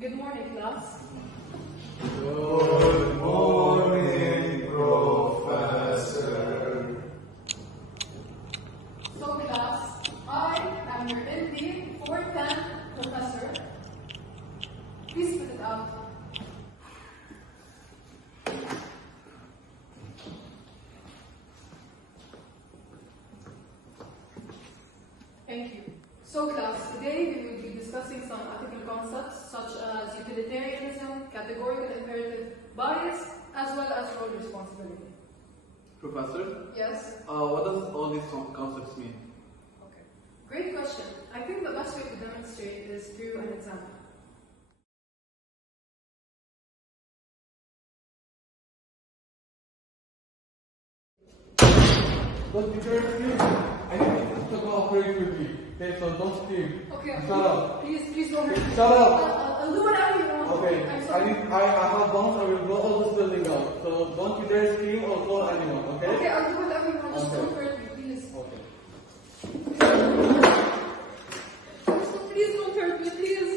Good morning, class. Good morning, Professor. So, class, I am your INDE 410 professor. Please put it out. Thank you. So, class, today we will be discussing some ethical concepts such as utilitarianism, categorical imperative, bias, as well as role responsibility. Professor? Yes? What does all these concepts mean? Okay. Great question. I think the best way to demonstrate is through an example. Don't be very scream. I need to cooperate with you. Okay, so don't scream. Okay. Shut up. Please don't hurt me. Shut up. I'll do whatever you want. Okay, I'm I sorry. have bombs. I will blow all this building up. So don't you dare scream or call anyone. Okay? Okay, I'll do whatever you want. Just Okay. don't hurt me, please. Okay. Please don't hurt me, please.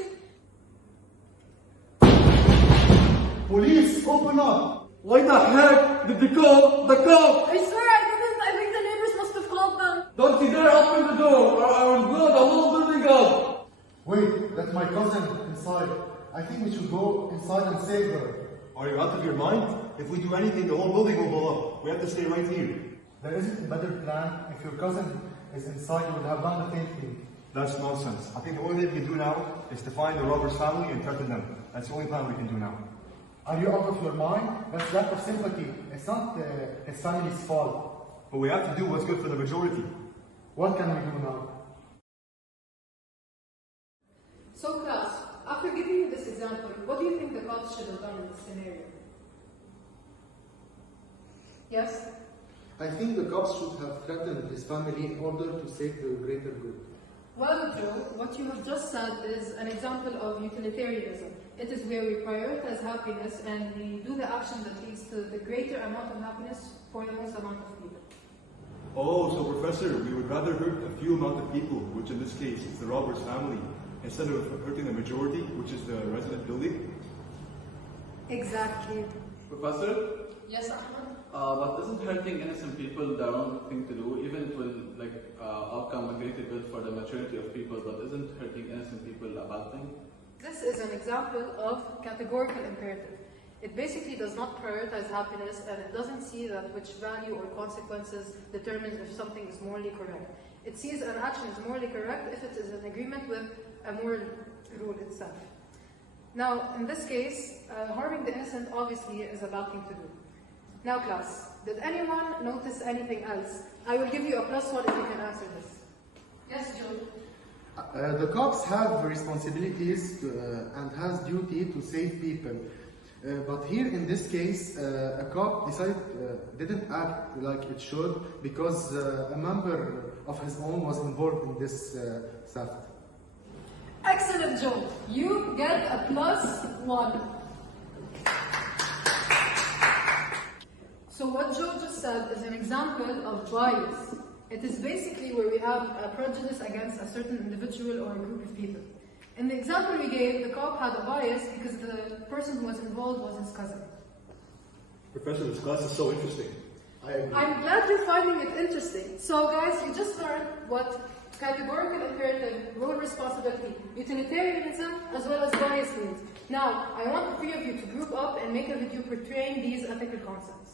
Police, open up. Why the heck did they call the cops? I swear I didn't. I think the neighbors must have called them. Don't you dare open the door or I will blow the whole building up. Wait, that's my cousin inside. I think we should go inside and save her. Are you out of your mind? If we do anything, the whole building will blow up. We have to stay right here. There isn't a better plan. If your cousin is inside, you will have done the same thing. That's nonsense. I think the only thing we can do now is to find the robber's family and threaten them. That's the only plan we can do now. Are you out of your mind? That's lack of sympathy. It's not his family's fault. But we have to do what's good for the majority. What can we do now? So, class, after giving you this example, what do you think the cops should have done in this scenario? Yes? I think the cops should have threatened his family in order to save the greater good. Well, Joe, what you have just said is an example of utilitarianism. It is where we prioritize happiness and we do the action that leads to the greater amount of happiness for the most amount of people. Oh, so Professor, we would rather hurt a few amount of people, which in this case is the robber's family, instead of hurting the majority, which is the resident building? Exactly. Professor? Yes, Ahmed? But isn't hurting innocent people the wrong thing to do? Even it will outcome a greater good for the majority of people, but isn't hurting innocent people a bad thing? This is an example of categorical imperative. It basically does not prioritize happiness and it doesn't see that which value or consequences determines if something is morally correct. It sees an action is morally correct if it is in agreement with a moral rule itself. Now, in this case, harming the innocent obviously is a bad thing to do. Now, class, did anyone notice anything else? I will give you a +1 if you can answer this. Yes, Joe. The cops have responsibilities and has duty to save people. But here in this case, a cop didn't act like it should because a member of his own was involved in this theft. Excellent, Joe. You get a +1. So what Joe just said is an example of bias. It is basically where we have a prejudice against a certain individual or a group of people. In the example we gave, the cop had a bias because the person who was involved was his cousin. Professor, this class is so interesting. I agree. I'm glad you're finding it interesting. So guys, you just learned what categorical imperative, role responsibility, utilitarianism, as well as bias means. Now, I want the three of you to group up and make a video portraying these ethical concepts.